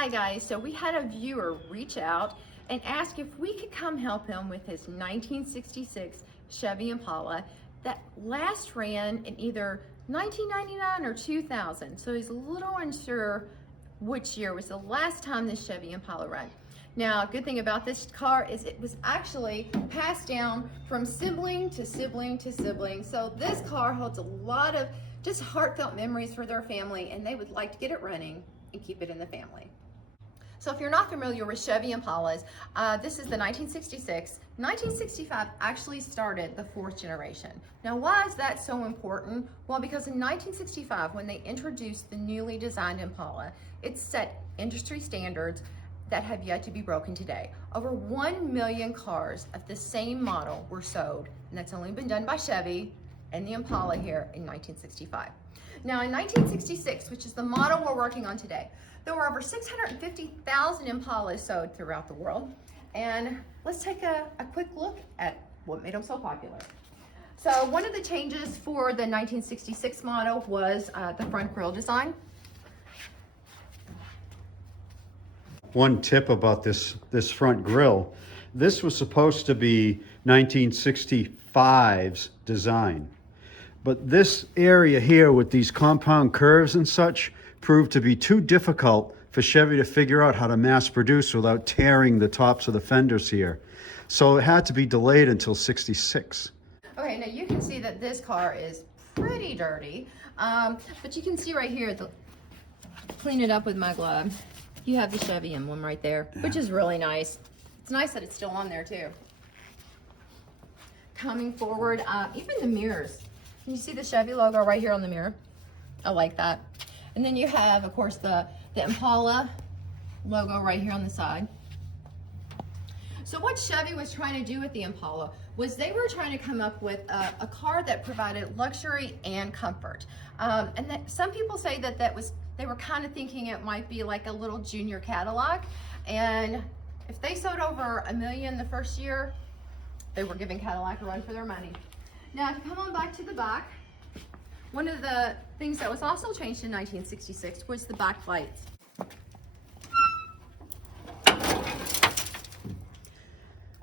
Hi guys, so we had a viewer reach out and ask if we could come help him with his 1966 Chevy Impala that last ran in either 1999 or 2000. So he's a little unsure which year was the last time this Chevy Impala ran. Now, good thing about this car is it was actually passed down from sibling to sibling to sibling. So this car holds a lot of just heartfelt memories for their family, and they would like to get it running and keep it in the family. So if you're not familiar with Chevy Impalas, this is the 1966. 1965 actually started the fourth generation. Now, why is that so important? Well, because in 1965, when they introduced the newly designed Impala, it set industry standards that have yet to be broken today. Over 1 million cars of the same model were sold, and that's only been done by Chevy and the Impala here in 1965. Now in 1966, which is the model we're working on today, there were over 650,000 Impalas sold throughout the world. And let's take a quick look at what made them so popular. So one of the changes for the 1966 model was the front grille design. One tip about this front grille, this was supposed to be 1965's design. But this area here with these compound curves and such proved to be too difficult for Chevy to figure out how to mass produce without tearing the tops of the fenders here. So it had to be delayed until 66. Okay, now you can see that this car is pretty dirty, but you can see right here, clean it up with my glove. You have the Chevy emblem right there, which is really nice. It's nice that it's still on there too. Coming forward, even the mirrors. Can you see the Chevy logo right here on the mirror? I like that. And then you have, of course, the Impala logo right here on the side. So what Chevy was trying to do with the Impala was they were trying to come up with a car that provided luxury and comfort. And that some people say that they were kind of thinking it might be like a little junior Cadillac. And if they sold over 1 million the first year, they were giving Cadillac a run for their money. Now, to come on back to the back, one of the things that was also changed in 1966 was the back lights.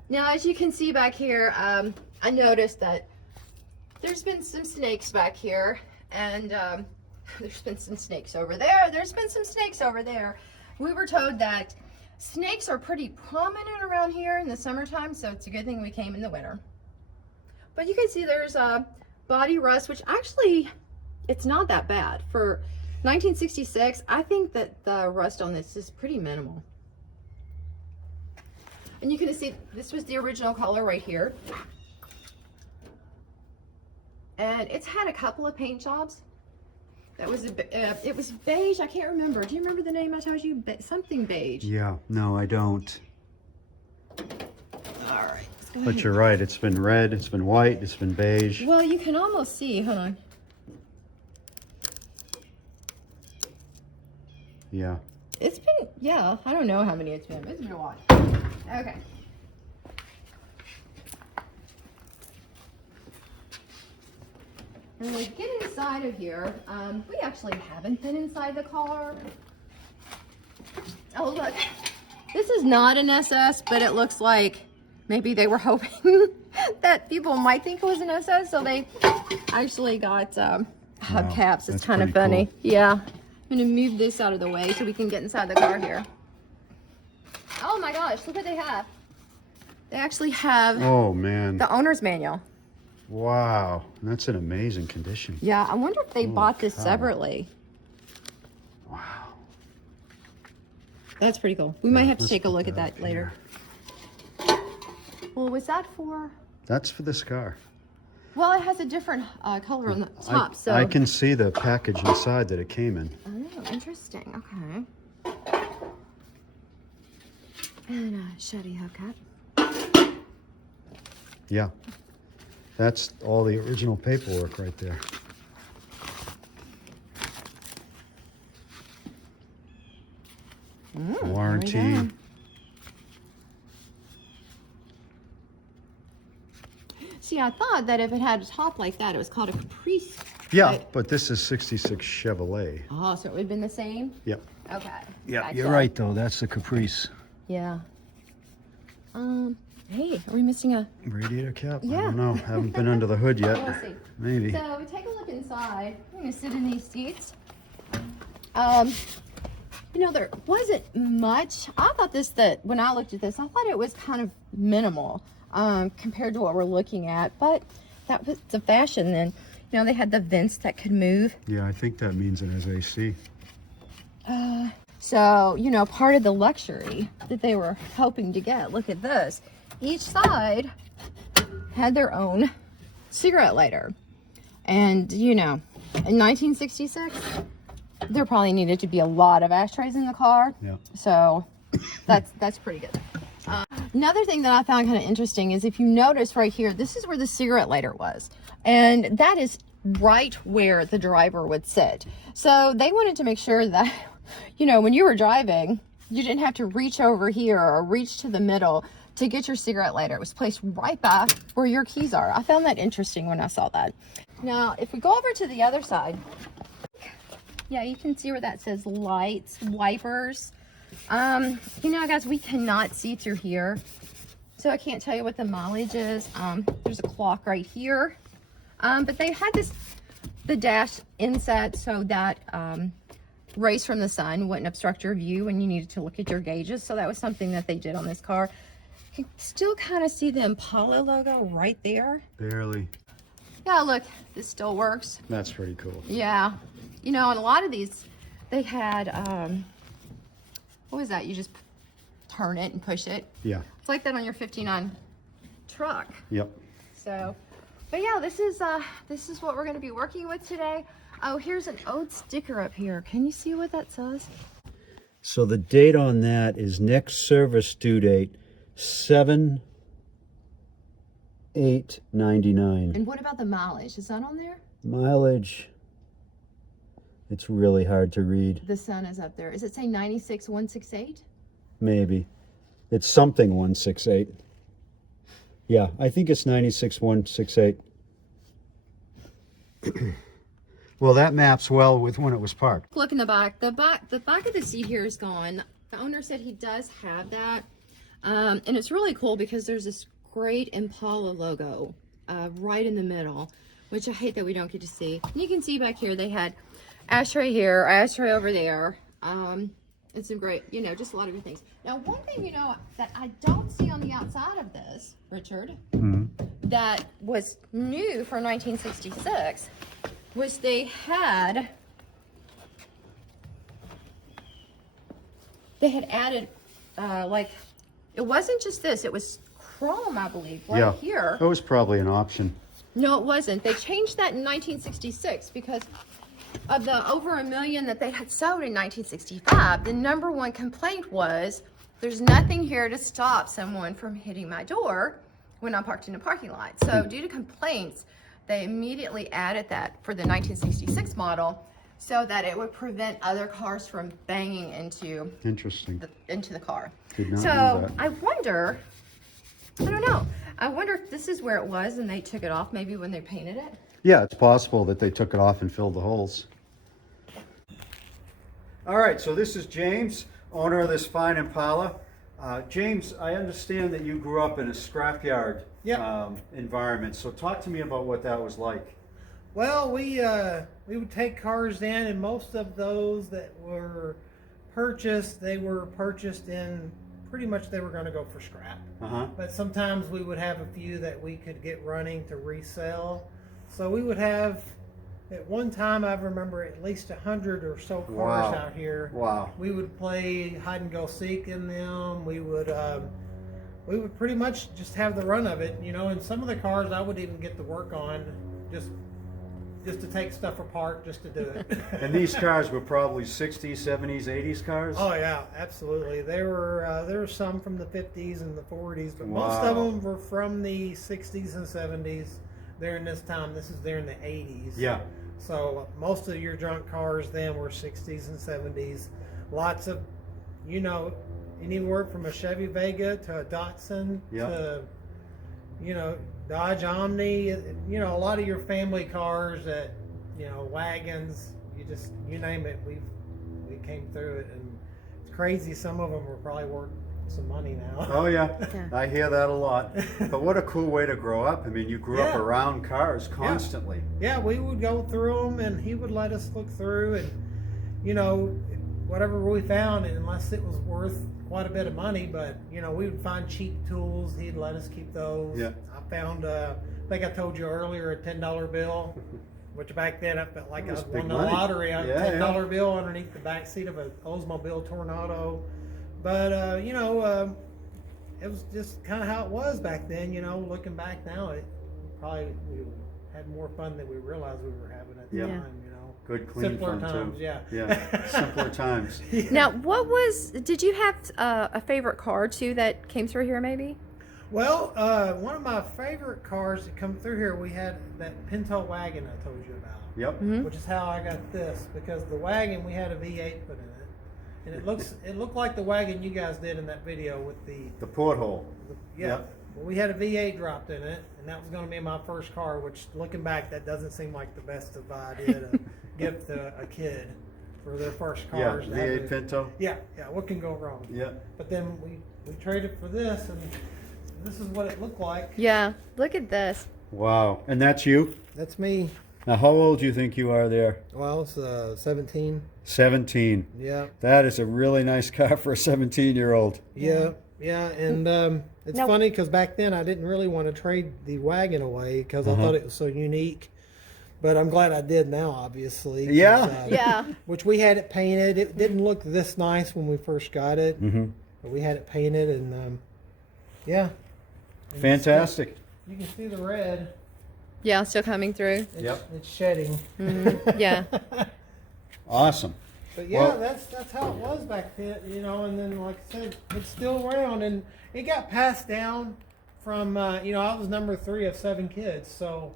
Now, as you can see back here, I noticed that there's been some snakes back here, and there's been some snakes over there. There's been some snakes over there. We were told that snakes are pretty prominent around here in the summertime, so it's a good thing we came in the winter. But you can see there's body rust, which actually, it's not that bad. For 1966, I think that the rust on this is pretty minimal. And you can see this was the original color right here. And it's had a couple of paint jobs. That was it was beige. I can't remember. Do you remember the name I told you? Something beige. Yeah, no, I don't. All right. But you're right, it's been red, it's been white, it's been beige. Well, you can almost see, hold on. Yeah. It's been, yeah, I don't know how many it's been a while. Okay. And when we get inside of here, we actually haven't been inside the car. Oh, look. This is not an SS, but it looks like maybe they were hoping that people might think it was an SS, so they actually got hubcaps. It's kind of funny. Cool. Yeah. I'm going to move this out of the way so we can get inside the car here. Oh my gosh, look what they have. They actually have the owner's manual. Wow, that's an amazing condition. Yeah, I wonder if they bought this separately. Wow. That's pretty cool. We might have to take a look at that later. Well, was that for? That's for this car. Well, it has a different color on the top, so. I can see the package inside that it came in. Oh, interesting. Okay. And a Chevy hubcap. Yeah. That's all the original paperwork right there. Warranty. See, I thought that if it had a top like that, it was called a Caprice. Yeah, but this is 66 Chevrolet. Oh, so it would have been the same? Yep. Okay. Yeah, Gotcha. you're right though. That's the Caprice. Yeah. Hey, are we missing a? Radiator cap? I Yeah. don't know. Haven't been under the hood yet. We'll see. Maybe. So we take a look inside. I'm gonna sit in these seats. You know, there wasn't much. I thought that when I looked at this, I thought it was kind of minimal compared to what we're looking at. But that was the fashion then. You know, they had the vents that could move. Yeah, I think that means it has AC. So, you know, part of the luxury that they were hoping to get. Look at this. Each side had their own cigarette lighter. And, you know, in 1966, there probably needed to be a lot of ashtrays in the car. Yeah. So that's pretty good. Another thing that I found kind of interesting is if you notice right here, this is where the cigarette lighter was. And that is right where the driver would sit. So they wanted to make sure that, you know, when you were driving, you didn't have to reach over here or reach to the middle to get your cigarette lighter. It was placed right back where your keys are. I found that interesting when I saw that. Now, if we go over to the other side, yeah, you can see where that says lights, wipers. You know, guys, we cannot see through here, so I can't tell you what the mileage is. There's a clock right here. But they had the dash inset so that rays from the sun wouldn't obstruct your view when you needed to look at your gauges. So that was something that they did on this car. You can still kind of see the Impala logo right there. Barely. Yeah, look, this still works. That's pretty cool. Yeah. You know, and a lot of these, they had, what was that? You just turn it and push it. Yeah. It's like that on your 59 truck. Yep. So, but yeah, this is what we're going to be working with today. Oh, here's an old sticker up here. Can you see what that says? So the date on that is next service due date 7/8/99. And what about the mileage? Is that on there? Mileage. It's really hard to read. The sun is up there. Is it saying 96,168? Maybe. It's something 168. Yeah, I think it's 96,168. Well, that maps well with when it was parked. Look in the back. The back of the seat here is gone. The owner said he does have that. And it's really cool because there's this great Impala logo right in the middle, which I hate that we don't get to see. And you can see back here they had ashtray here, ashtray over there. And some great, you know, just a lot of good things. Now, one thing, you know, that I don't see on the outside of this, Richard, that was new for 1966 was they had added like, it wasn't just this, it was chrome, I believe, right here. It was probably an option. No, it wasn't. They changed that in 1966 because of the over 1 million that they had sold in 1965. The number one complaint was there's nothing here to stop someone from hitting my door when I'm parked in a parking lot. So due to complaints, they immediately added that for the 1966 model so that it would prevent other cars from banging into the car. Did not know So that. I wonder, I don't know. I wonder if this is where it was and they took it off maybe when they painted it. Yeah, it's possible that they took it off and filled the holes. All right, so this is James, owner of this fine Impala. James, I understand that you grew up in a scrapyard environment, so talk to me about what that was like. Well, we would take cars in, and most of those that were purchased, they were purchased in pretty much they were going to go for scrap. But sometimes we would have a few that we could get running to resell. So we would have, at one time I remember at least 100 or so cars out here. Wow. We would play hide and go seek in them. We would pretty much just have the run of it, you know. And some of the cars I would even get to work on just to take stuff apart just to do it. And these cars were probably 60s, 70s, 80s cars? Oh yeah, absolutely. There were some from the 50s and the 40s, but most of them were from the 60s and 70s. During this time, this is during the 80s. Yeah. So most of your junk cars then were 60s and 70s. Lots of, you know, anywhere from a Chevy Vega to a Datsun to, you know, Dodge Omni. You know, a lot of your family cars that, you know, wagons. You name it. We came through it, and it's crazy. Some of them are probably worth some money now. Oh yeah, Yeah. I hear that a lot. But what a cool way to grow up. I mean, you grew up Yeah. around cars constantly. Yeah, we would go through them, and he would let us look through, and you know, whatever we found, unless it was worth quite a bit of money, but you know, we would find cheap tools. He'd let us keep those. Yeah. I found, I think I told you earlier, a $10 bill, which back then I felt like I That was was big won the money. lottery. A Yeah, $10 bill underneath the back seat of an Oldsmobile Tornado. But you know, it was just kind of how it was back then. You know, looking back now, it probably we had more fun than we realized we were having at the Yeah. time. You know, Good clean simpler fun times. too. Yeah. Yeah, simpler times. Yeah. Now, did you have a favorite car too that came through here maybe? Well, one of my favorite cars that come through here, we had that Pinto wagon I told you about. Yep. Mm-hmm. Which is how I got this, because the wagon, we had a V8 put in it, and it looked like the wagon you guys did in that video with The porthole. yeah. Yep. Well, we had a V8 dropped in it, and that was going to be my first car. Which, looking back, that doesn't seem like the best of idea to gift a kid for their first Yeah, cars. V8 Pinto. Yeah. What can go wrong? Yeah. But then we traded for this, and this is what it looked like. Yeah, look at this. Wow. And that's you? That's me. Now, how old do you think you are there? Well, it's 17. 17. Yeah. That is a really nice car for a 17-year-old. Yeah, and it's Now- funny because back then I didn't really want to trade the wagon away because I thought it was so unique. But I'm glad I did now, obviously. 'cause, Yeah. Yeah. Which we had it painted. It didn't look this nice when we first got it, Mm-hmm. but we had it painted, and yeah. And Fantastic. You can see the red. Yeah, still coming through. It's shedding. Mhm. Yeah. Mm-hmm. Awesome. But yeah, Well- that's how it was back then, you know. And then, like I said, it's still around, and it got passed down from, you know, I was number 3 of 7 kids. So,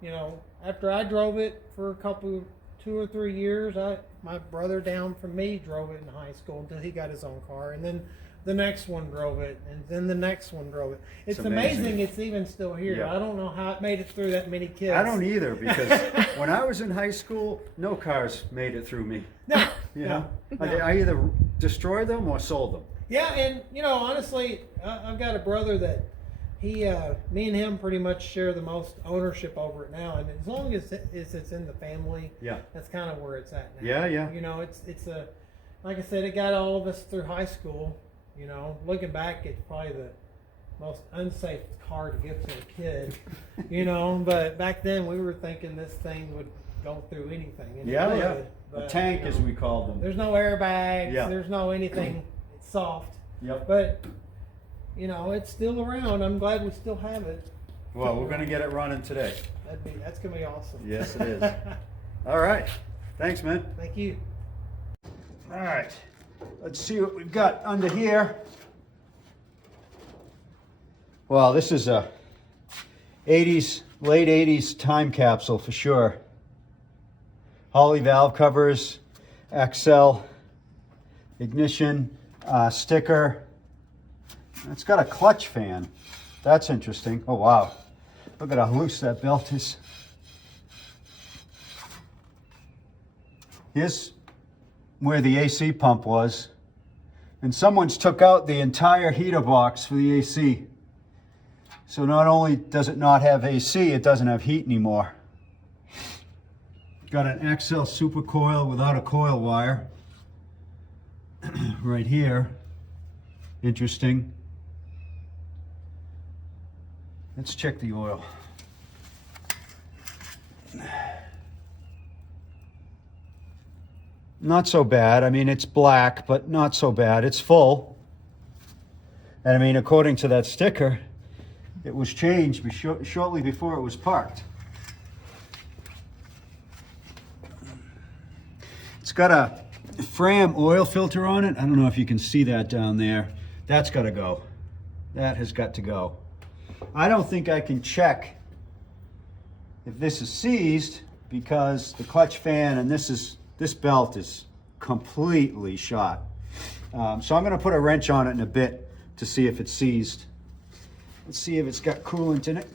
you know, after I drove it for a couple, 2 or 3 years, my brother down from me drove it in high school until he got his own car, and then the next one drove it, and then the next one drove it. It's amazing. amazing it's even still here. Yeah. I don't know how it made it through that many kids. I don't either, because when I was in high school, no cars made it through me. No, You no, know, no. I either destroyed them or sold them. Yeah, and you know, honestly, I've got a brother that me and him pretty much share the most ownership over it now, and as long as it's in the family, Yeah. that's kind of where it's at now. Yeah, yeah. You know, it's a, like I said, it got all of us through high school. You know, looking back, it's probably the most unsafe car to give to a kid. You know, but back then we were thinking this thing would go through anything. And it Yeah, would, yeah. but, A tank, you know, as we called them. There's no airbags. Yeah. There's no anything. It's soft. Yep. But, you know, it's still around. I'm glad we still have it. Well, we're going to get it running today. That's going to be awesome. Yes, it is. All right. Thanks, man. Thank you. All right. Let's see what we've got under here. Well, this is a late 80s time capsule for sure. Holley valve covers, Excel, ignition, sticker. It's got a clutch fan. That's interesting. Oh, wow. Look at how loose that belt is. Here's where the AC pump was. And someone's took out the entire heater box for the AC. So not only does it not have AC, it doesn't have heat anymore. Got an XL super coil without a coil wire. Right here. Interesting. Let's check the oil. Not so bad. I mean, it's black, but not so bad. It's full. And I mean, according to that sticker, it was changed shortly before it was parked. It's got a Fram oil filter on it. I don't know if you can see that down there. That's got to go. That has got to go. I don't think I can check if this is seized because the clutch fan and this belt is completely shot. So I'm going to put a wrench on it in a bit to see if it's seized. Let's see if it's got coolant in it.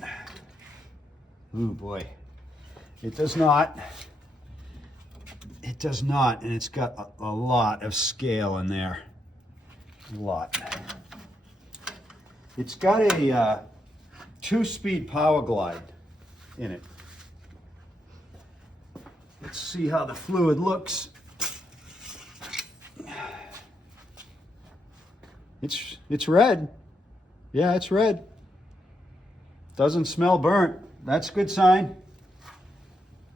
Ooh boy, it does not. It does not, and it's got a lot of scale in there. A lot. It's got a 2-speed power glide in it. Let's see how the fluid looks. It's red. Yeah, it's red. Doesn't smell burnt. That's a good sign.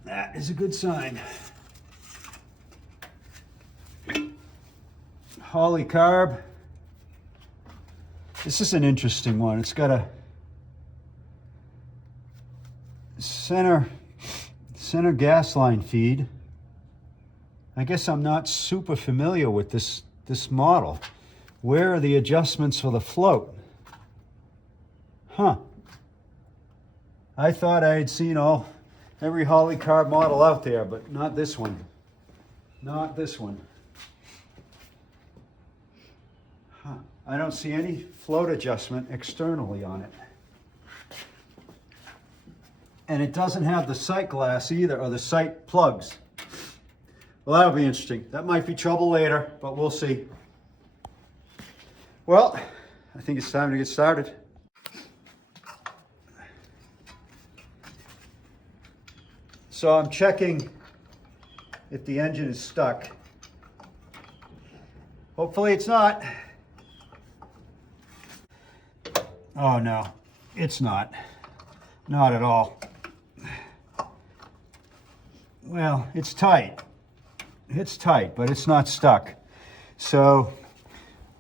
That is a good sign. Holley carb. This is an interesting one. It's got a center gas line feed. I guess I'm not super familiar with this model. Where are the adjustments for the float? Huh. I thought I had seen every Holley carb model out there, but not this one. Not this one. Huh. I don't see any float adjustment externally on it. And it doesn't have the sight glass either, or the sight plugs. Well, that'll be interesting. That might be trouble later, but we'll see. Well, I think it's time to get started. So I'm checking if the engine is stuck. Hopefully it's not. Oh no, it's not. Not at all. Well, it's tight. It's tight, but it's not stuck. So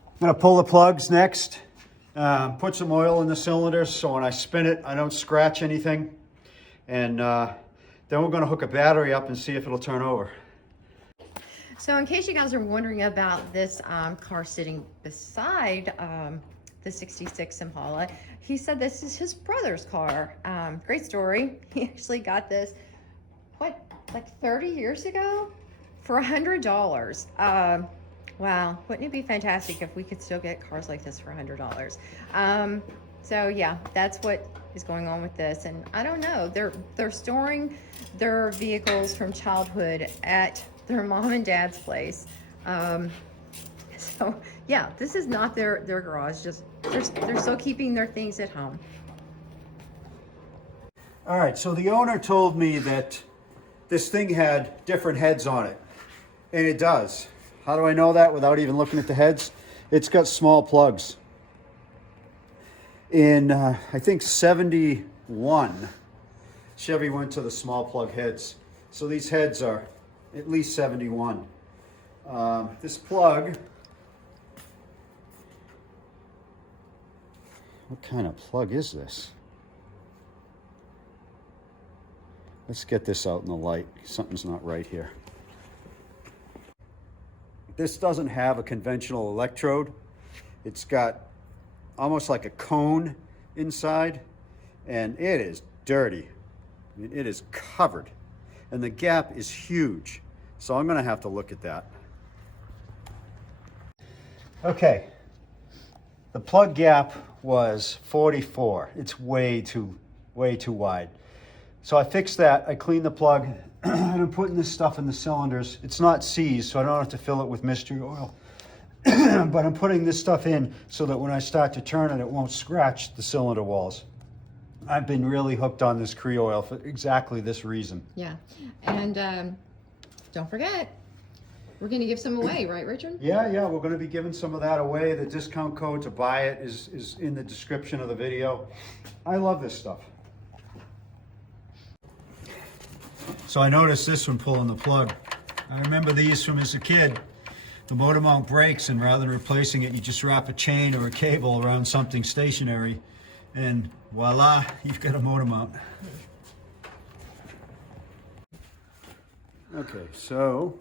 I'm gonna pull the plugs next, put some oil in the cylinders so when I spin it, I don't scratch anything. And then we're gonna hook a battery up and see if it'll turn over. So in case you guys are wondering about this car sitting beside the 66 Impala, he said this is his brother's car. Great story. He actually got this, like 30 years ago for $100. Wow, wouldn't it be fantastic if we could still get cars like this for $100? So yeah, that's what is going on with this. And I don't know, they're storing their vehicles from childhood at their mom and dad's place. So yeah, this is not their garage, just they're still keeping their things at home. All right, so the owner told me that this thing had different heads on it, and it does. How do I know that without even looking at the heads? It's got small plugs. In, I think 71, Chevy went to the small plug heads. So these heads are at least 71. This plug, what kind of plug is this? Let's get this out in the light. Something's not right here. This doesn't have a conventional electrode. It's got almost like a cone inside, and it is dirty. I mean, it is covered, and the gap is huge. So I'm gonna have to look at that. Okay, the plug gap was 44. It's way too wide. So I fixed that, I cleaned the plug, and I'm putting this stuff in the cylinders. It's not seized, so I don't have to fill it with mystery oil. But I'm putting this stuff in so that when I start to turn it won't scratch the cylinder walls. I've been really hooked on this Cree oil for exactly this reason. Yeah, and don't forget, we're gonna give some away, right, Richard? Yeah, we're gonna be giving some of that away. The discount code to buy it is in the description of the video. I love this stuff. So I noticed this one pulling the plug. I remember these from as a kid. The motor mount breaks, and rather than replacing it, you just wrap a chain or a cable around something stationary, and voila, you've got a motor mount. Okay, so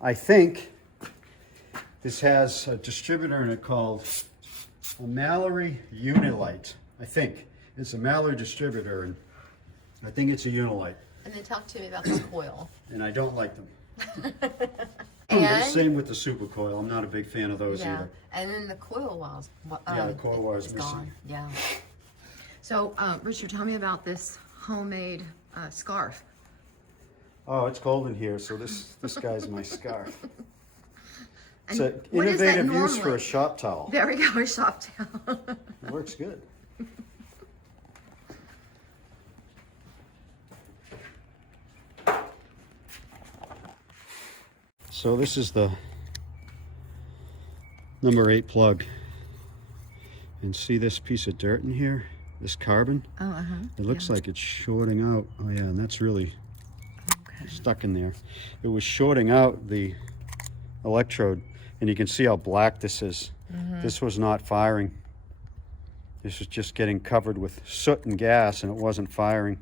I think this has a distributor in it called a Mallory Unilite. I think it's a Mallory distributor, and I think it's a Unilite. And then talk to me about this coil. And I don't like them. And same with the Super Coil. I'm not a big fan of those either. And then the coil was The coil wire is missing. gone. Yeah. So Richard, tell me about this homemade scarf. Oh, it's cold in here, so this guy's my scarf. It's And an what is that innovative use for a normally? shop towel. There we go, a shop towel. It works good. So this is the number 8 plug. And see this piece of dirt in here? This carbon? Oh, uh-huh. It looks like it's shorting out. Oh yeah, and that's really stuck in there. It was shorting out the electrode, and you can see how black this is. This was not firing. This was just getting covered with soot and gas, and it wasn't firing.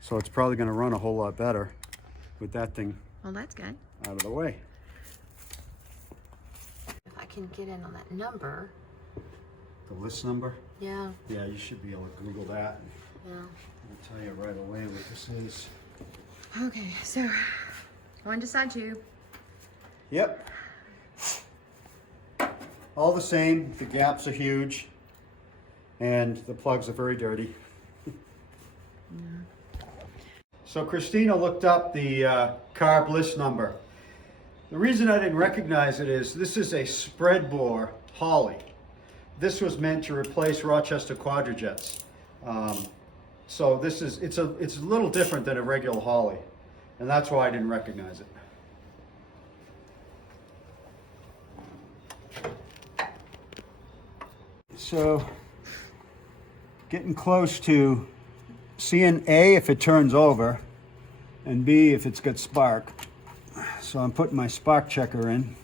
So it's probably going to run a whole lot better with that thing Well, that's good. out of the way. If I can get in on that number. The list number? Yeah, Yeah, you should be able to Google that. yeah. I'll tell you right away what this is. Okay, so 1 to side 2. Yep. All the same, the gaps are huge, and the plugs are very dirty. So Christina looked up the carb list number. The reason I didn't recognize it is this is a spread bore Holley. This was meant to replace Rochester Quadrajets. So this is it's a little different than a regular Holley, and that's why I didn't recognize it. So getting close to seeing A if it turns over and B if it's got spark. So I'm putting my spark checker in.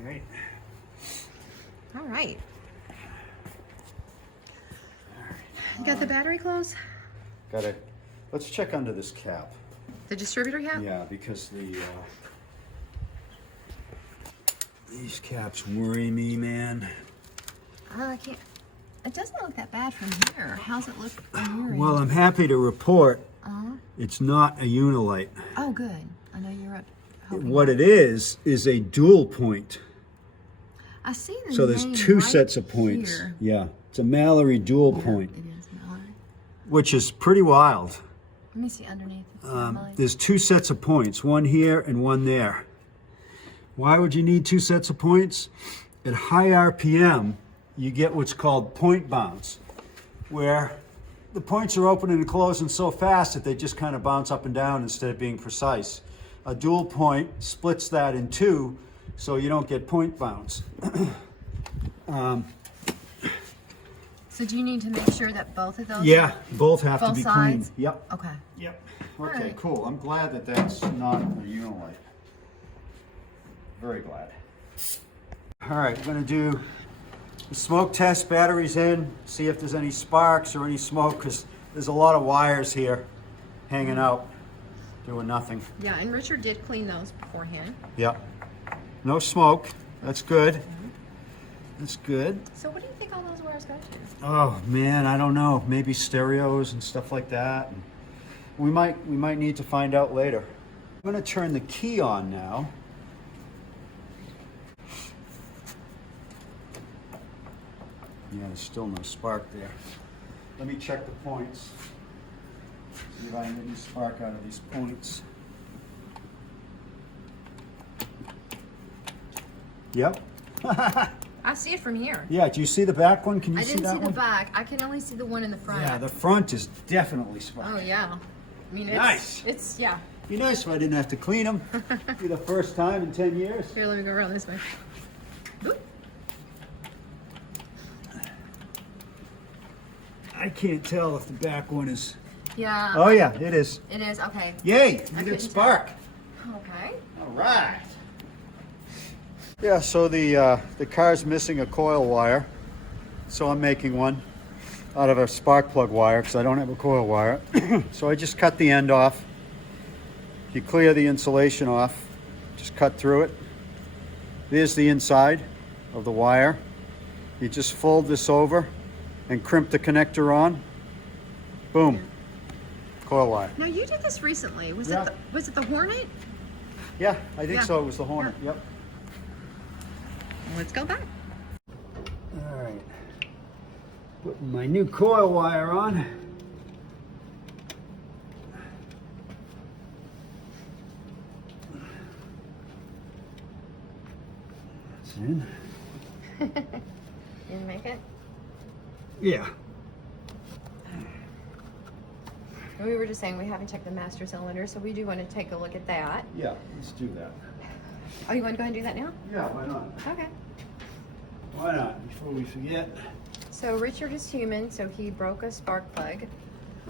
Okay. All right. You got the battery close? Got it. Let's check under this cap. The distributor cap? Yeah, because these caps worry me, man. I can't. It doesn't look that bad from here. How's it look from your end? Well, I'm happy to report Uh-huh. it's not a Unilite. Oh, good. I know you're hoping. What it is a dual point. I see the So there's name 2 right sets of points. here. Yeah, it's a Mallory dual point, It is Mallory. which is pretty wild. Let me see underneath. It's Mallory. There's 2 sets of points, one here and one there. Why would you need 2 sets of points? At high RPM, you get what's called point bounce, where the points are opening and closing so fast that they just kind of bounce up and down instead of being precise. A dual point splits that in 2, so you don't get point bounce. So do you need to make sure that both of those? Yeah, both have to Both be sides? clean. Yep. Okay. Yep. All Okay, right. cool. I'm glad that that's not a Unilite. Very glad. All right, we're gonna do the smoke test, batteries in, see if there's any sparks or any smoke, because there's a lot of wires here hanging out, doing nothing. Yeah, and Richard did clean those beforehand. Yep. No smoke. That's good. That's good. So what do you think all those wires go to? Oh man, I don't know. Maybe stereos and stuff like that. We might need to find out later. I'm gonna turn the key on now. Yeah, there's still no spark there. Let me check the points. See if I can get any spark out of these points. Yep. I see it from here. Yeah, do you see the back one? Can you I see didn't that see the one? back. I can only see the one in the front. Yeah, the front is definitely spark. Oh yeah. I mean, it's, Nice. It's yeah. Be nice if I didn't have to clean them. Be the first time in 10 years. Here, let me go around this way. Oop. I can't tell if the back one is. Yeah. Oh yeah, it is. It is okay. Yay! You couldn't did spark. Okay. All right. Yeah. So the car's missing a coil wire, so I'm making one out of a spark plug wire because I don't have a coil wire. So I just cut the end off. You clear the insulation off. Just cut through it. There's the inside of the wire. You just fold this over and crimp the connector on. Boom. Coil wire. Now you did this recently. Was Yeah. it the Hornet? Yeah, I think Yeah. so. It was the Hornet. Yep. Let's go back. All right. Putting my new coil wire on. That's in. Didn't make it? Yeah. We were just saying we haven't checked the master cylinder, so we do want to take a look at that. Yeah, let's do that. Oh, you want to go ahead and do that now? Yeah, why not? Okay. Why not? Before we forget. So Richard is human, so he broke a spark plug.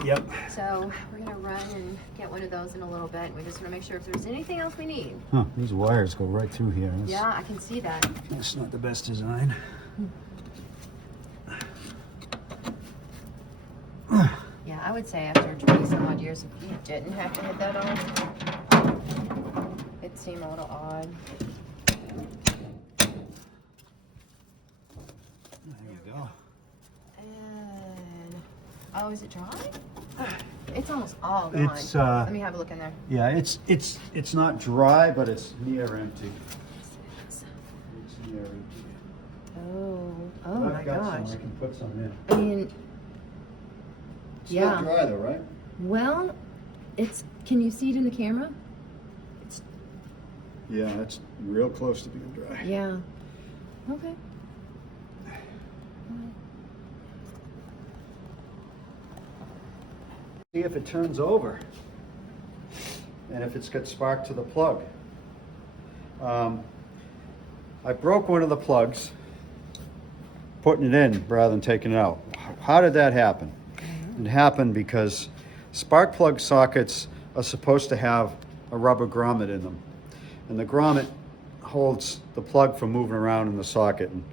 Yep. So we're gonna run and get one of those in a little bit. We just want to make sure if there's anything else we need. Huh, these wires go right through here. Yeah, I can see that. That's not the best design. Yeah, I would say after 20 some odd years, if you didn't have to hit that on, it'd seem a little odd. There we go. And, oh, is it dry? Oh, it's almost all gone. It's Let me have a look in there. yeah, it's not dry, but it's near empty. It's near empty. Oh But my I've got gosh. some. I can put some in. I mean, It's yeah. not dry though, right? Well, can you see it in the camera? Yeah, it's real close to being dry. Yeah. Okay. See if it turns over and if it's got spark to the plug. I broke one of the plugs putting it in rather than taking it out. How did that happen? It happened because spark plug sockets are supposed to have a rubber grommet in them, and the grommet holds the plug from moving around in the socket, and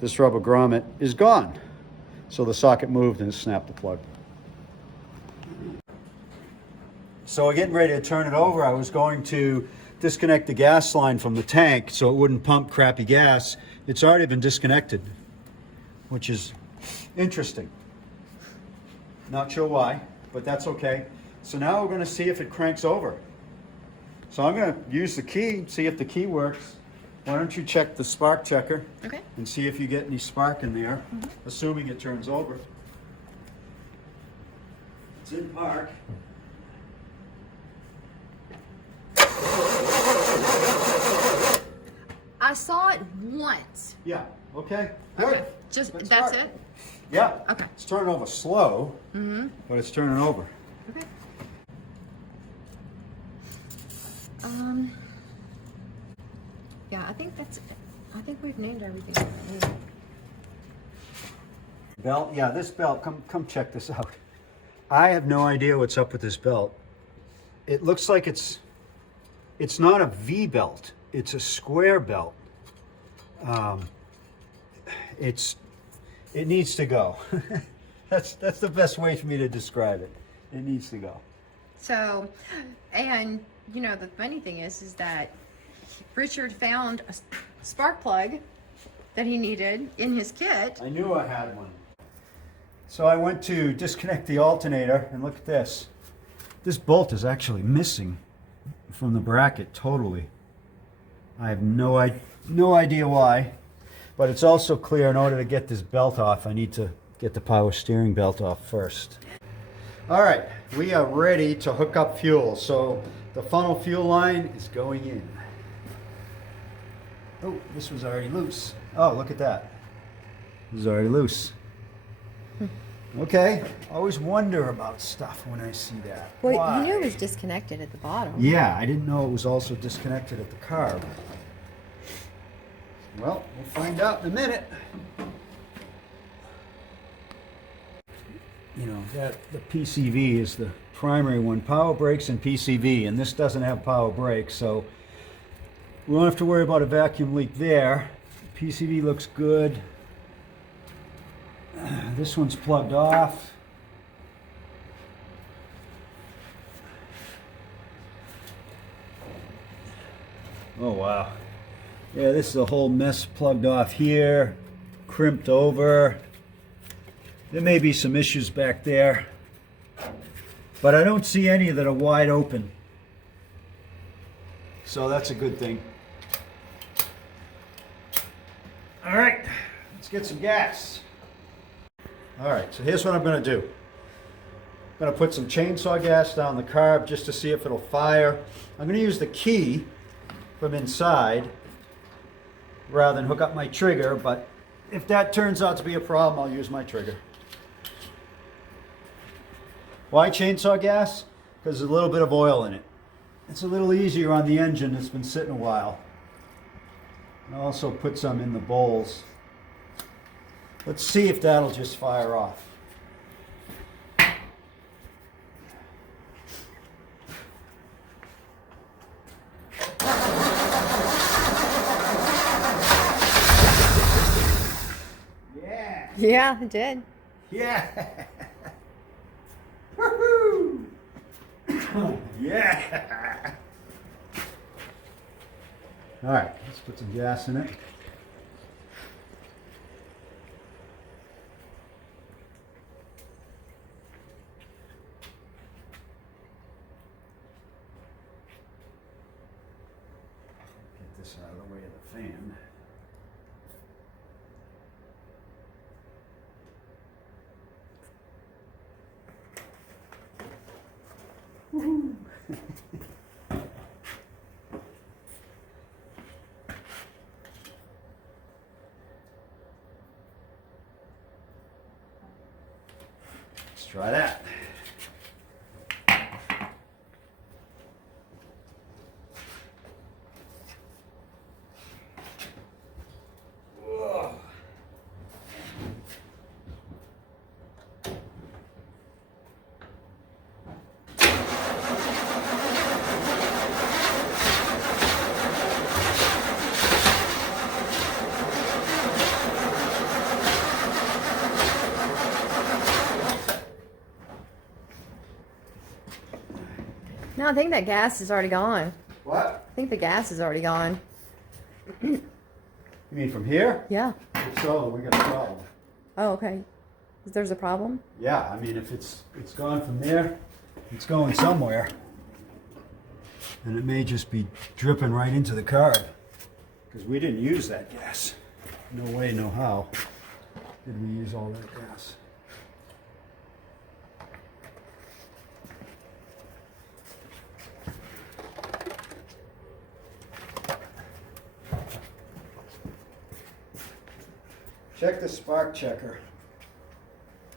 this rubber grommet is gone. So the socket moved and it snapped the plug. So we're getting ready to turn it over. I was going to disconnect the gas line from the tank so it wouldn't pump crappy gas. It's already been disconnected, which is interesting. Not sure why, but that's okay. So now we're going to see if it cranks over. So I'm going to use the key, see if the key works. Why don't you check the spark checker? Okay. And see if you get any spark in there, assuming it turns over. It's in park. I saw it once. Yeah, okay, good. Okay. Just Good that's start. it. Yeah. Okay. It's turning over slow, but it's turning over. Okay. Yeah, I think that's it. I think we've named everything. Belt, yeah, this belt, come check this out. I have no idea what's up with this belt. It looks like it's not a V belt, it's a square belt. It needs to go. That's the best way for me to describe it. It needs to go. So, and you know the funny thing is that Richard found a spark plug that he needed in his kit. I knew I had one. So I went to disconnect the alternator, and look at this. This bolt is actually missing from the bracket totally. I have no idea why, but it's also clear in order to get this belt off, I need to get the power steering belt off first. All right, we are ready to hook up fuel. So the funnel fuel line is going in. Oh, this was already loose. Oh, look at that. This is already loose. Okay, always wonder about stuff when I see that. Well, Why? you knew it was disconnected at the bottom. Yeah, I didn't know it was also disconnected at the carb. Well, we'll find out in a minute. You know, the PCV is the primary one. Power brakes and PCV, and this doesn't have power brakes, so we won't have to worry about a vacuum leak there. PCV looks good. This one's plugged off. Oh wow. Yeah, this is a whole mess plugged off here, crimped over. There may be some issues back there, but I don't see any that are wide open. So that's a good thing. All right, let's get some gas. All right, so here's what I'm gonna do. I'm gonna put some chainsaw gas down the carb just to see if it'll fire. I'm gonna use the key from inside rather than hook up my trigger, but if that turns out to be a problem, I'll use my trigger. Why chainsaw gas? Because there's a little bit of oil in it. It's a little easier on the engine that's been sitting a while. I'll also put some in the bowls. Let's see if that'll just fire off. Yeah. Yeah, it did. Yeah. Woohoo! Yeah. All right, let's put some gas in it. Get this out of the way of the fan. Let's try that. Whoa. No, I think that gas is already gone. What? I think the gas is already gone. You mean from here? Yeah. If so, we got a problem. Oh, okay. There's a problem? Yeah, I mean, if it's gone from there, it's going somewhere. And it may just be dripping right into the carb. Because we didn't use that gas. No way, no how did we use all that gas. Check the spark checker.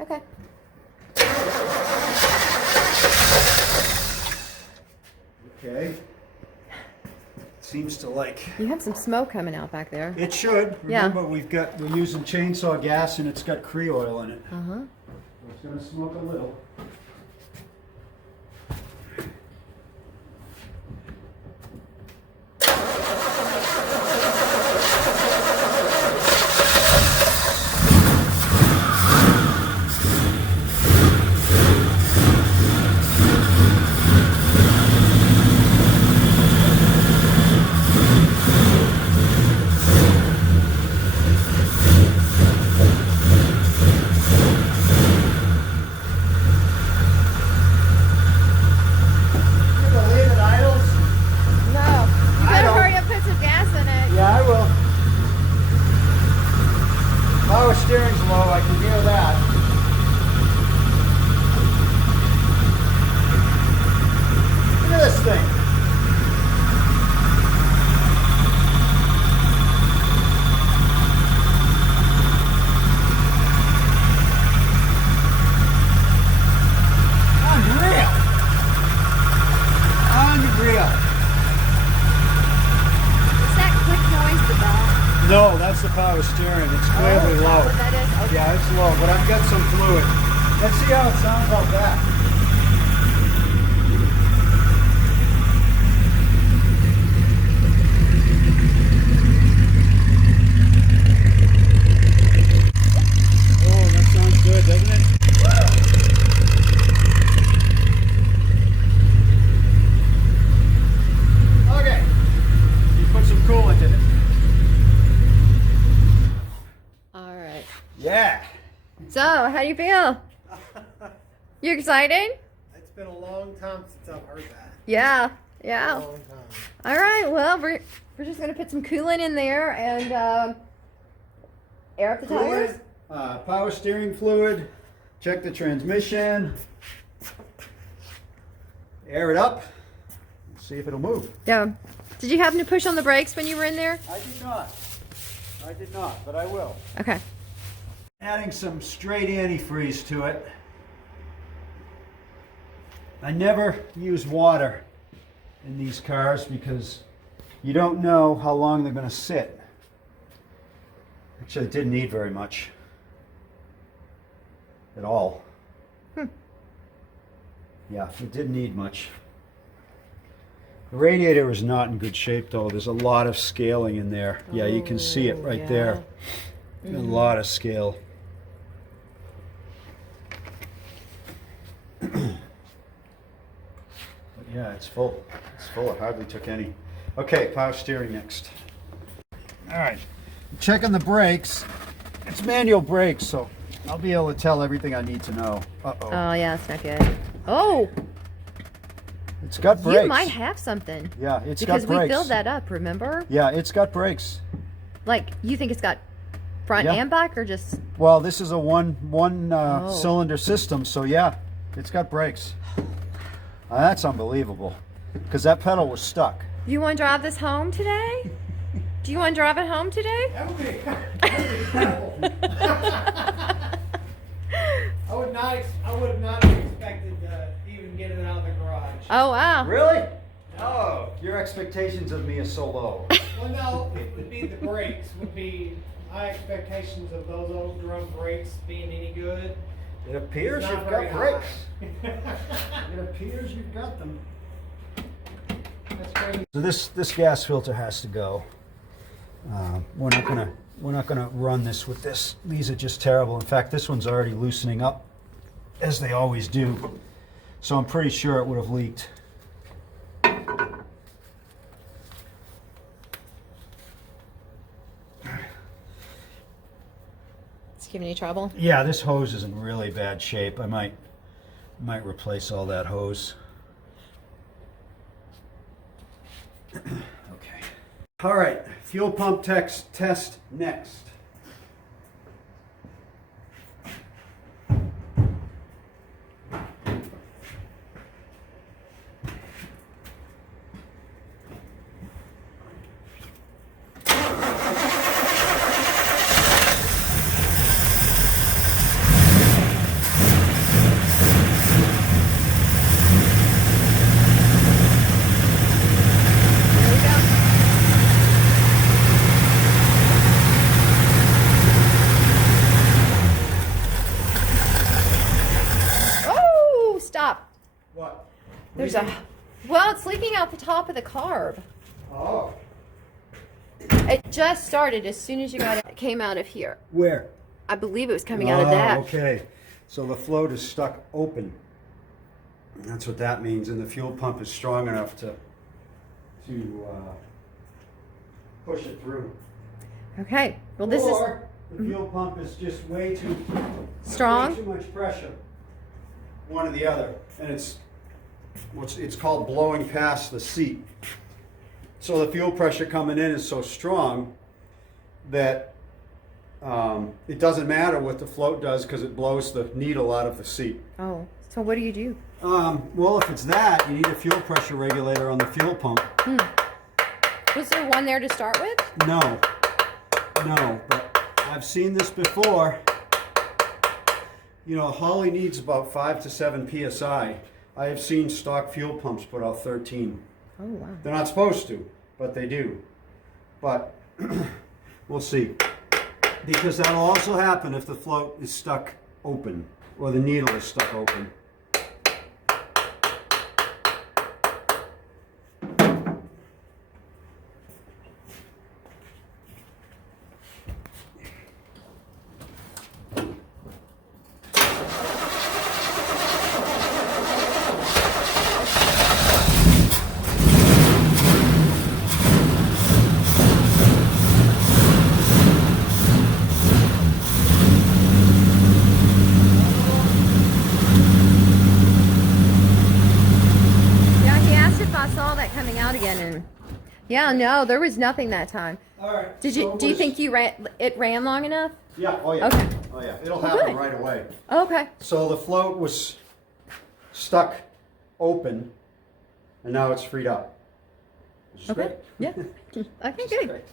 Okay. Okay. Seems to like. You have some smoke coming out back there. It should. Yeah. Remember, we're using chainsaw gas and it's got Coil oil in it. Uh-huh. It's gonna smoke a little. Power steering's low, I can hear that. Look at this thing. Unreal. Unreal. Is that quick noise the bell? No, that's the power steering. It's clearly is that low. what that is? Okay. Yeah, it's low, but I've got some fluid. Let's see how it sounds out back. Oh, that sounds good, doesn't it? Okay. You put some coolant in it. All right. Yeah. So, how do you feel? You excited? It's been a long time since I've heard that. Yeah. A Yeah. long time. All right. Well, we're just gonna put some coolant in there and air up the tires. Power steering fluid, check the transmission, air it up, see if it'll move. Yeah. Did you happen to push on the brakes when you were in there? I did not. I did not, but I will. Okay. Adding some straight antifreeze to it. I never use water in these cars because you don't know how long they're going to sit. Actually, it didn't need very much at all. Yeah, it didn't need much. The radiator is not in good shape though. There's a lot of scaling in there. Yeah, you can see it right there. A lot of scale. But yeah, it's full. It's full. It hardly took any. Okay, power steering next. All right, checking the brakes. It's manual brakes, so I'll be able to tell everything I need to know. Uh-oh. Oh, yeah, that's not good. Oh, It's got brakes. you might have something. Yeah, it's Because got brakes. we filled that up, remember? Yeah, it's got brakes. Like, you think it's got front Yeah. and back or just... Well, this is a one cylinder system, so yeah, it's got brakes. That's unbelievable, because that pedal was stuck. You want to drive this home today? Do you want to drive it home today? That would be terrible. I would not have expected to even get it out of the garage. Oh, wow. Really? No. Your expectations of me are so low. Well, no, it would be the brakes. Would be my expectations of those old drum brakes being any good. It appears Not you've very got high. brakes. It appears you've got them. That's crazy. So this gas filter has to go. We're not gonna run this with this. These are just terrible. In fact, this one's already loosening up, as they always do. So I'm pretty sure it would have leaked. It's giving you trouble? Yeah, this hose is in really bad shape. I might replace all that hose. Okay. All right, fuel pump test next. There we go. Oh, stop. What? There's a... Well, it's leaking out the top of the carb. Oh. It just started as soon as you got it. Came out of here. Where? I believe it was coming out of that. Okay. So the float is stuck open. That's what that means, and the fuel pump is strong enough to push it through. Okay. Well, this is Or the fuel pump is just way too strong. way too much pressure. One or the other, and it's called blowing past the seat. So the fuel pressure coming in is so strong that it doesn't matter what the float does because it blows the needle out of the seat. Oh, so what do you do? Well, if it's that, you need a fuel pressure regulator on the fuel pump. Was there one there to start with? No, but I've seen this before. You know, Holley needs about 5 to 7 psi. I have seen stock fuel pumps put out 13. Oh, wow. They're not supposed to, but they do. But we'll see. Because that'll also happen if the float is stuck open or the needle is stuck open. Yeah, he asked if I saw that coming out again, and yeah, no, there was nothing that time. All right. Do you think it ran long enough? Yeah, oh yeah. Okay. Oh yeah, it'll happen right away. Okay. So the float was stuck open, and now it's freed up. Which is Okay. great. Yeah. Okay, Which is good. great.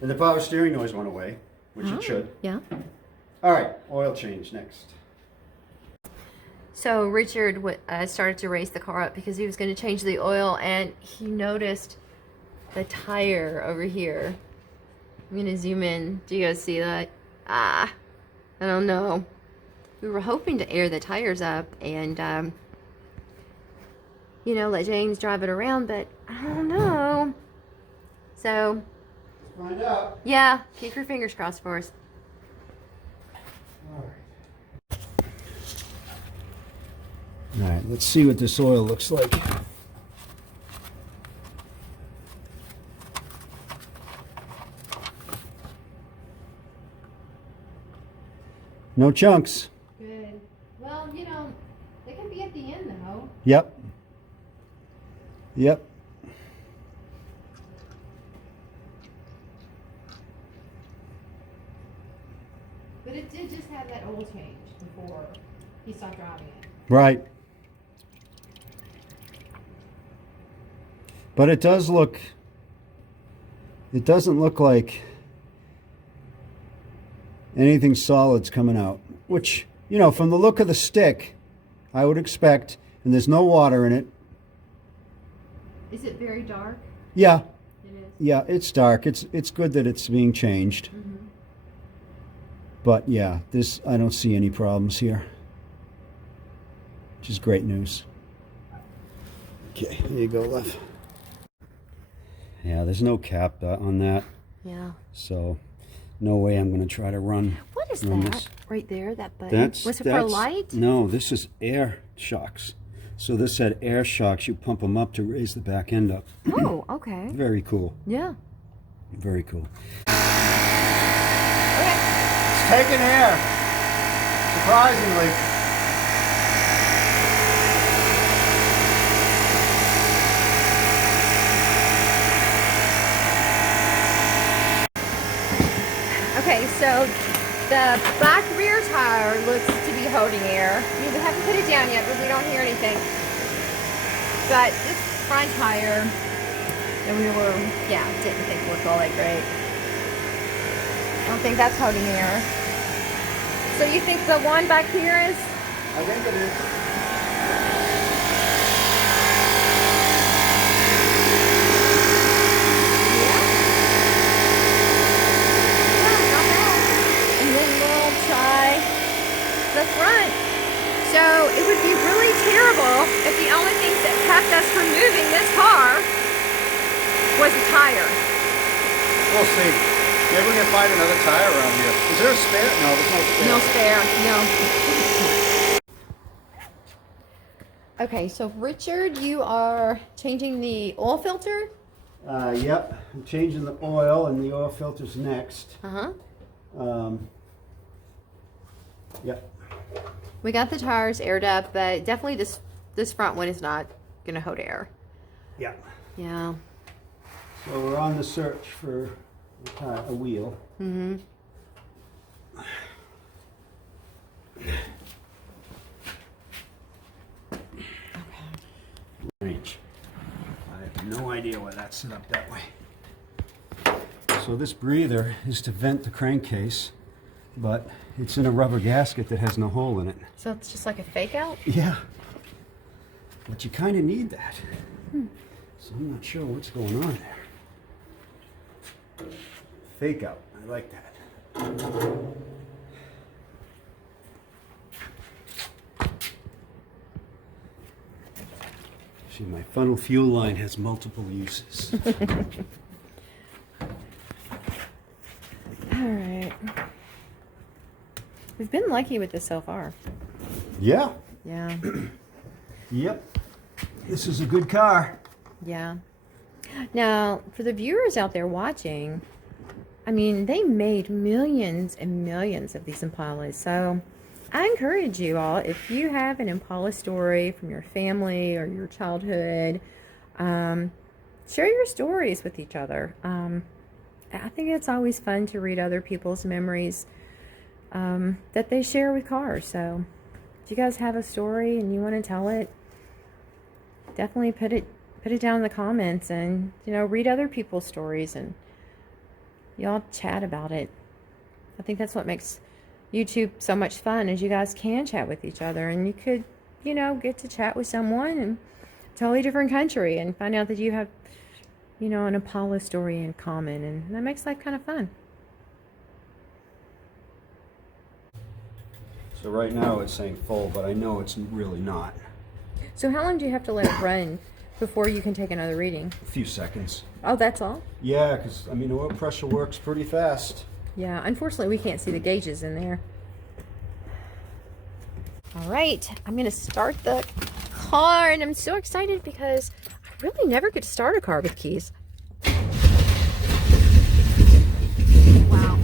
And the power steering noise went away, which Oh, it should. Yeah. All right, oil change next. So Richard started to race the car up because he was going to change the oil, and he noticed the tire over here. I'm going to zoom in. Do you guys see that? I don't know. We were hoping to air the tires up and, you know, let James drive it around, but I don't know. So, Let's find out. yeah, keep your fingers crossed for us. All right, let's see what this oil looks like. No chunks. Good. Well, you know, they can be at the end, though. Yep. Yep. But it did just have that oil change before he stopped driving it. Right. But it does look, it doesn't look like anything solid's coming out, which, you know, from the look of the stick, I would expect, and there's no water in it. Is it very dark? Yeah, It is. yeah, it's dark. It's good that it's being changed. Mm-hmm. But yeah, I don't see any problems here, which is great news. Okay, here you go, Lev. Yeah, there's no cap on that, Yeah. so no way I'm going to try to run. What is run that this. right there? That button? Was it for a light? No, this is air shocks. So this had air shocks. You pump them up to raise the back end up. Oh, okay. Very cool. Yeah. Very cool. Okay. It's taking air, surprisingly. Okay, so the back rear tire looks to be holding air. I mean, we haven't put it down yet, but we don't hear anything. But this front tire, and didn't think looked all that great. I don't think that's holding air. So you think the one back here is? I think it is. The front. So it would be really terrible if the only thing that kept us from moving this car was the tire. We'll see. Maybe we can find another tire around here. Is there a spare? No, there's no spare. No spare, no. Okay, so Richard, you are changing the oil filter? Yep. I'm changing the oil, and the oil filter's next. Uh-huh. Yep. We got the tires aired up, but definitely this front one is not going to hold air. Yeah. Yeah. So we're on the search for a wheel. Mm-hmm. Range. I have no idea why that's set up that way. So this breather is to vent the crankcase, but it's in a rubber gasket that has no hole in it. So it's just like a fake out? Yeah. But you kind of need that. So I'm not sure what's going on there. Fake out. I like that. See, my funnel fuel line has multiple uses. All right. We've been lucky with this so far. Yeah. Yeah. Yep. This is a good car. Yeah. Now, for the viewers out there watching, I mean, they made millions and millions of these Impalas. So I encourage you all, if you have an Impala story from your family or your childhood, share your stories with each other. I think it's always fun to read other people's memories. that they share with cars. So if you guys have a story and you want to tell it, definitely put it down in the comments, and read other people's stories and y'all chat about it. I think that's what makes YouTube so much fun, is you guys can chat with each other, and you could get to chat with someone in a totally different country and find out that you have an Impala story in common, and that makes life kind of fun. So right now it's saying full, but I know it's really not. So how long do you have to let it run before you can take another reading? A few seconds. Oh, that's all? Yeah, because oil pressure works pretty fast. Yeah, unfortunately we can't see the gauges in there. All right, I'm gonna start the car, and I'm so excited because I really never get to start a car with keys. Wow.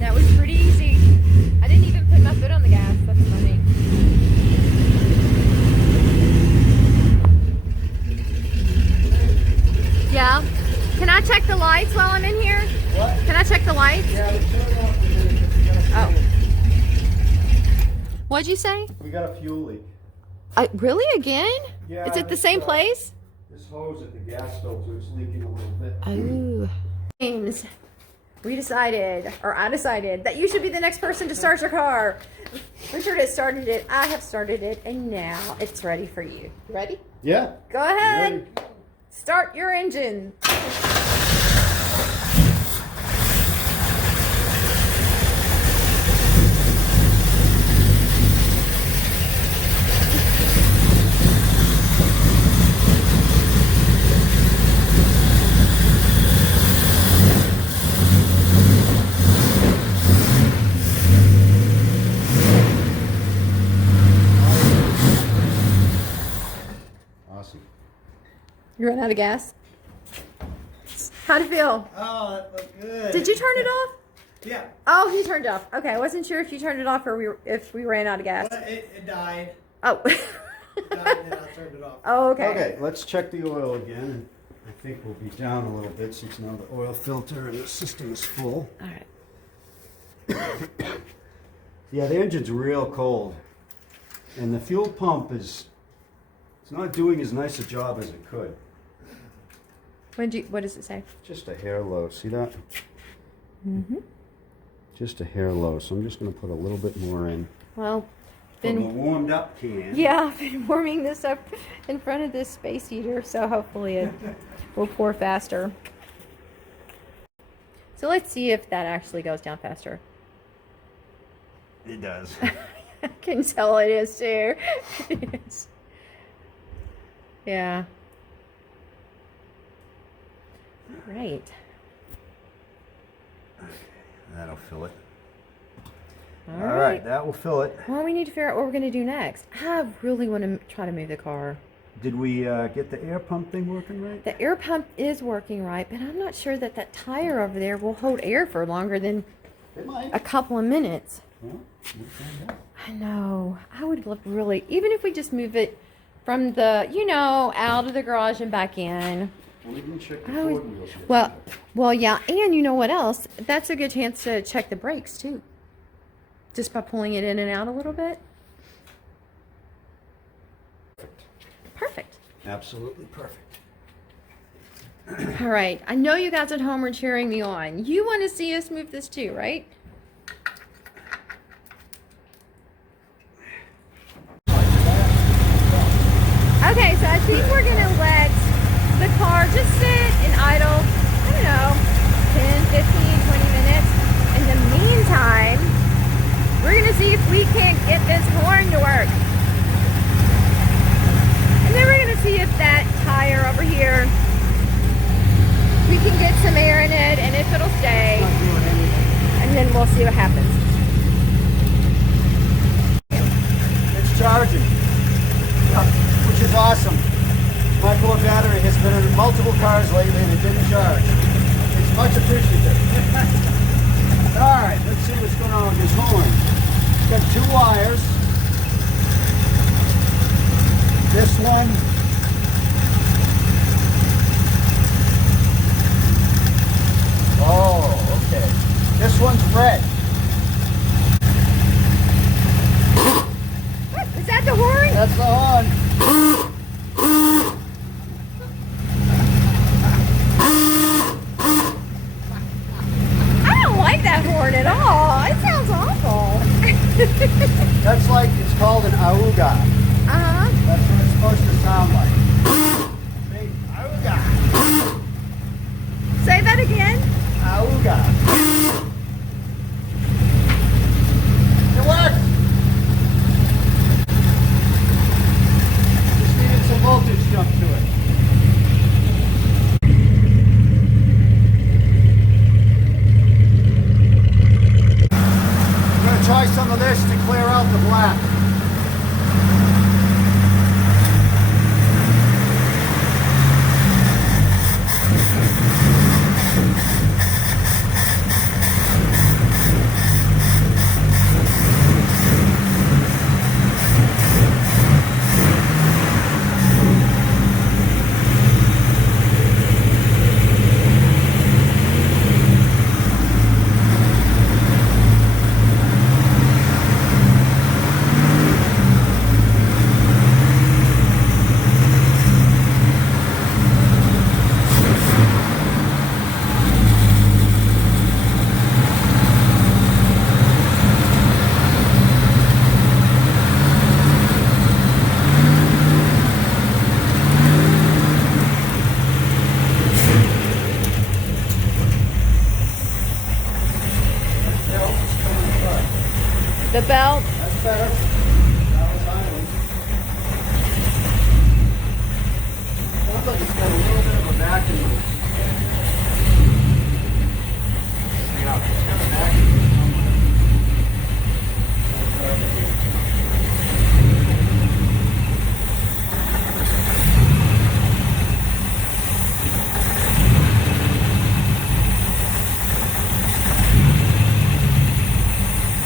That was pretty easy. I didn't even put my foot on the gas. That's funny. Yeah. Can I check the lights while I'm in here? What? Can I check the lights? Yeah, let's turn it off a minute, 'cause we got a fuel leak. What'd you say? We got a fuel leak. Really? Again? Yeah. Is it the same place? This hose at the gas filter is leaking a little bit. Oh. James, I decided that you should be the next person to start your car. Richard has started it, I have started it, and now it's ready for you. You ready? Yeah. Go ahead. Start your engine. Awesome. You run out of gas? How'd it feel? Oh, that looked good. Did you turn it off? Yeah. Oh, he turned it off. Okay, I wasn't sure if you turned it off or if we ran out of gas. Well, it died. Oh. It died and then I turned it off. Oh, okay. Okay, let's check the oil again. I think we'll be down a little bit since now the oil filter in the system is full. All right. Yeah, the engine's real cold. And the fuel pump it's not doing as nice a job as it could. What does it say? Just a hair low. See that? Mm-hmm. Just a hair low. So I'm just going to put a little bit more in. Well, From a warmed up can. yeah, I've been warming this up in front of this space heater, so hopefully it will pour faster. So let's see if that actually goes down faster. It does. I can tell it is too. It is. Yeah. Right. That'll fill it. All All right, that will fill it. Well, we need to figure out what we're going to do next. I really want to try to move the car. Did we get the air pump thing working right? The air pump is working right, but I'm not sure that that tire over there will hold air for longer than It might. a couple of minutes. Well, we'll find out. I know. I would love really, even if we just move it from the, out of the garage and back in. Well, we can check the I would- Ford wheels. Well, yeah, and you know what else? That's a good chance to check the brakes too. Just by pulling it in and out a little bit. Perfect. Absolutely perfect. All right. I know you guys at home are cheering me on. You want to see us move this too, right? Okay, so I think we're going to let the car just sit and idle, I don't know, 10, 15, 20 minutes. In the meantime, we're going to see if we can't get this horn to work. And then we're going to see if that tire over here, we can get some air in it and if it'll stay. And then we'll see what happens. It's charging, which is awesome. My poor battery has been in multiple cars lately and it didn't charge. It's much appreciated. All right, let's see what's going on with this horn. It's got two wires. This one. Oh, okay. This supposed to sound like. Big auga. Say that again. Auga. It worked. Just needed some voltage jump to it. I'm going to try some of this to clear out the black. The belt. That's better. That was island. Sounds like it's got a little bit of a vacuum. Yeah, it's got a vacuum somewhere.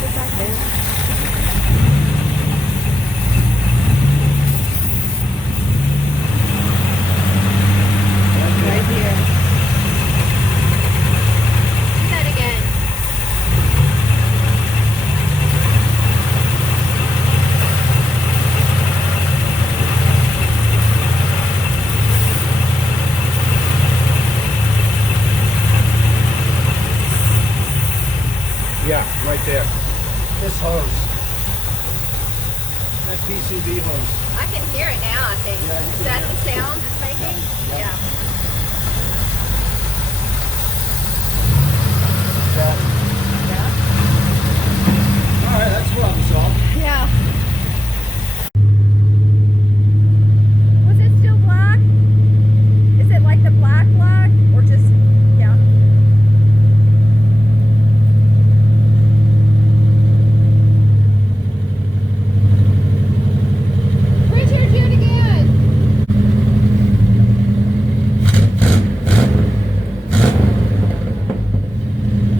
It's back there. Right here. Do that again. Yeah, right there. This hose. That PCB hose. I can hear it now, I think. Yeah, you Is can that hear the it. sound it's making? Yeah. Yeah. All right, that's problem solved. Yeah. Was it still black? Is it like the black or just, yeah? Richard, do it again.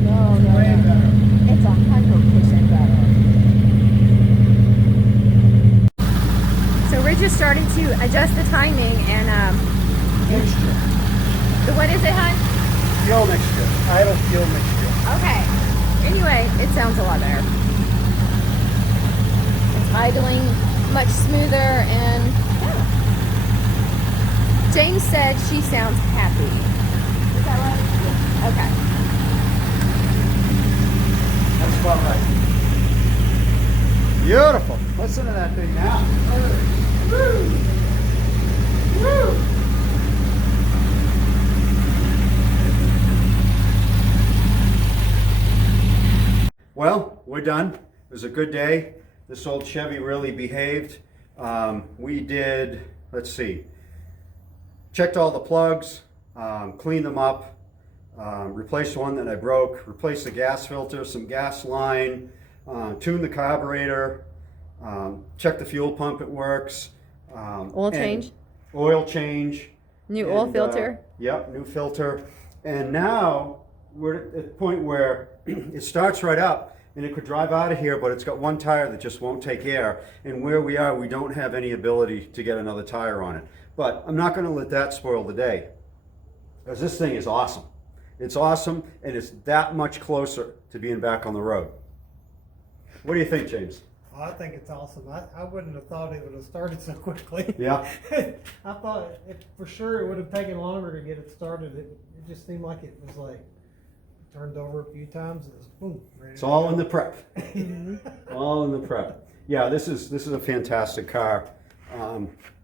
No. Way better. It's 100% better. So we're just starting to adjust the timing and Mixture. what is it, hon? Fuel mixture. Idle fuel mixture. Okay. Anyway, it sounds a lot better. It's idling much smoother and yeah. James said she sounds happy. Is that right? Yeah. Okay. That's about right. Beautiful. Listen to that thing now. Woo! Woo! Well, we're done. It was a good day. This old Chevy really behaved. We did, let's see, checked all the plugs, cleaned them up, replaced one that I broke, replaced the gas filter, some gas line, tuned the carburetor, checked the fuel pump, it works. Oil change? Oil change. New oil filter? Yep, new filter. And now we're at the point where it starts right up and it could drive out of here, but it's got one tire that just won't take air. And where we are, we don't have any ability to get another tire on it. But I'm not going to let that spoil the day, because this thing is awesome. It's awesome, and it's that much closer to being back on the road. What do you think, James? Oh, I think it's awesome. I wouldn't have thought it would have started so quickly. Yeah. I thought for sure it would have taken longer to get it started. It just seemed like it was like turned over a few times. It was boom. Ready It's to all go. in the prep. All in the prep. Yeah, this is a fantastic car.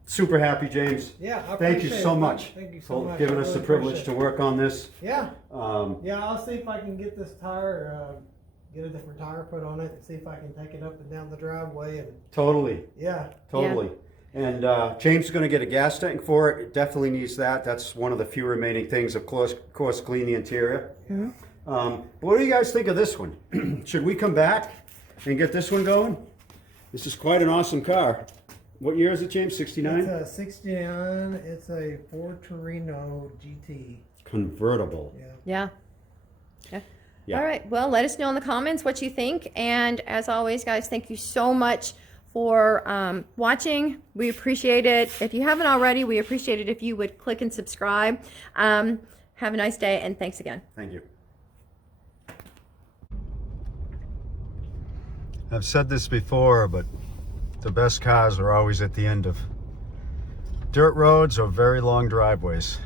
super happy, James. Yeah, I Thank you appreciate so it. much Thank you so for much. giving I us the really privilege appreciate to work on this. Yeah. Um, Yeah, I'll see if I can get this tire, get a different tire put on it, and see if I can take it up and down the driveway. And totally, yeah, totally. And James is going to get a gas tank for it. It definitely needs that. That's one of the few remaining things. Of course, clean the interior. Mm-hmm. But what do you guys think of this one? Should we come back and get this one going? This is quite an awesome car. What year is it, James? 69? it's a 69. It's a Ford Torino GT. Convertible. Yeah. Yeah. All right. Well, let us know in the comments what you think. And as always, guys, thank you so much for watching. We appreciate it. If you haven't already, we appreciate it if you would click and subscribe. Have a nice day, and thanks again. Thank you. I've said this before, but the best cars are always at the end of dirt roads or very long driveways.